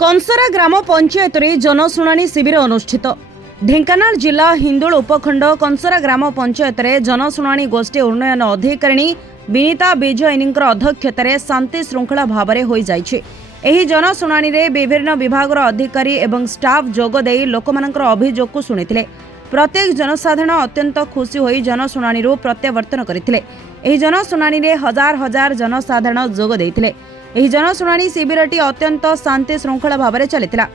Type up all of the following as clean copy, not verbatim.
कंसरा ग्राम पंचायत रे जनशुणाणी शिविर अनुष्ठित। ढेंकानाल जिला हिंदोल उपखंड कंसरा ग्राम पंचायत रे जनशुणाणी गोष्ठी उन्नयन अधिकारिणी विनीता विजयिनी अध्यक्षतार शांति श्रृंखला भाव में हो जाइछे। एही जनशुणाणी रे विभिन्न विभाग अधिकारी एवं स्टाफ जोगदे लोकमानकर अभियोग को शुणिथिले। प्रत्येक जनसाधारण अत्यंत खुशी होई जनशुणाणी प्रत्यावर्तन करथिले। एही जनशुणाणी रे हजार हजार जनसाधारण जोग देथिले। एही जनशुणाणी शिविरटी अत्यंत शांति श्रृंखला भाव में चलिथिला।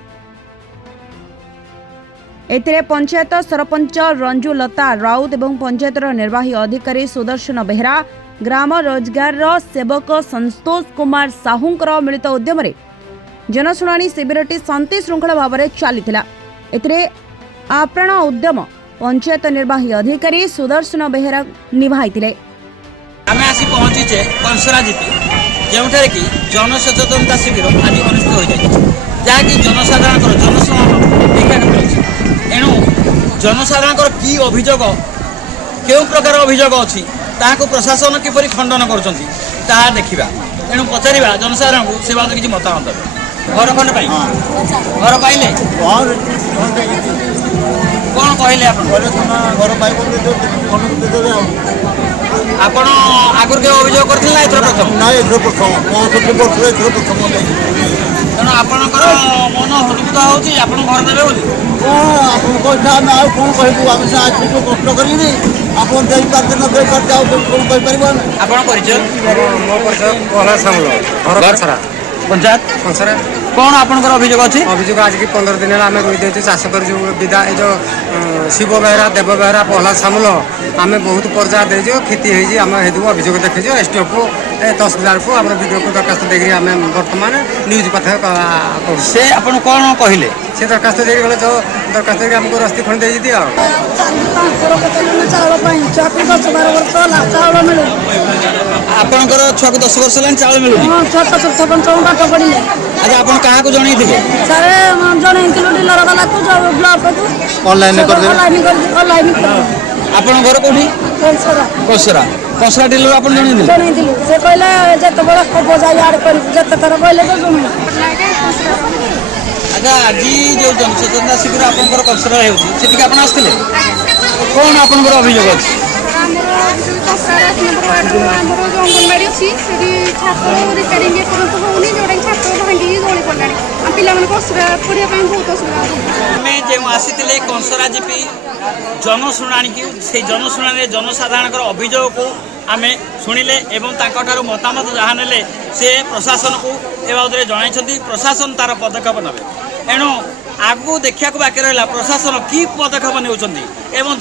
एथिरे पंचायत सरपंच रंजू लता राउत एवं पंचायतर निर्वाही अधिकारी सुदर्शन बेहरा, ग्राम रोजगार सेवक संतोष कुमार साहूंकर मिलित उद्यम जनशुणाणी शिविरटी शांति श्रृंखला भाव में चलिथिला। एथिरे आप्राण उद्यम पंचायत निर्वाही अधिकारी सुदर्शन बेहरा निभाइथिले। आमे आसी पहुंचीचे कंसरा जीपी जोठारे कि जनसचेतनता शिविर आज अनुष्ठित हो जाए जहाँकि जनसाधारण एणु जनसाधारण की अभियोग क्यों प्रकार अभियोग अच्छी ताकू प्रशासन किपरि खंडन कर देखा एणु पचारा जनसाधारण को से बात किसी मतामत घर खंड घर पाइले कौन कहले आपण आगुर के अभियोग करथिल ना एथर प्रथम ना एथर प्रथम तेणु आपणकर मन हृदय होची आपण घर देबे बोली आपण कथा ना कोन कहबू हम से आज को कष्ट करी आपण देई पाते न देई पाते आ कोन कहि परिबन आपण परिचय मो परिचय पहला सामलो घर सारा पंचायत कंसरा कौन आपणकर अभियोग अछि अभियोग आज की 15 दिन आम रुई दे चाष कर जो विदा जो शिव बेहरा देव बेहरा पहला सामल आम बहुत पर्याय दे क्षति होती आम हेतु अभियोग देखीज एसडीओ को तहसीलदार को आम वीडियो को दरखास्त देकर आम बर्तमान न्यूज पाठ कर से आपण कौन कहले से दरखास्त दे गले जो दरखास्त देकर आमको रस्ती खंड दे दी आपणकर छुआ को 10 वर्ष लाइन चावल मिलुनी आज आपण कहा को जणै दिले ऑनलाइन कर दे आपण घर कोठी कंसरा कंसरा डीलर आपण जणै दिले से कहले जत बड़ा खबो जा यार कर जत तर कहले तो सुन अच्छा आज जो जनसचेतना शिविर आपणकर कंसरा हेउची सेठी आपण आस्थिले कोन आपणकर अभियोग अछि अंगनवाड़ी अच्छी छात्र रिपेयरिंग होनी जो छात्र भांगी गली पड़ा पे बहुत असुविधा जो आसी कंसरा जीपी जनशुणाणी की से जनशुणाणी जनसाधारण अभियोग को आम शुणिले और मतामत जहाँ ने से प्रशासन को ए बाबद जन प्रशासन तार पदक्षेप ने एणु आगू देखा बाकी रहा प्रशासन कि पदक्षेप ने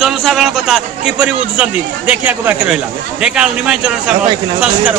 जनसाधारण कथा किपरि बुझुंट देखा बाकी रहा ढेंकानाल निमांचल संस्कार।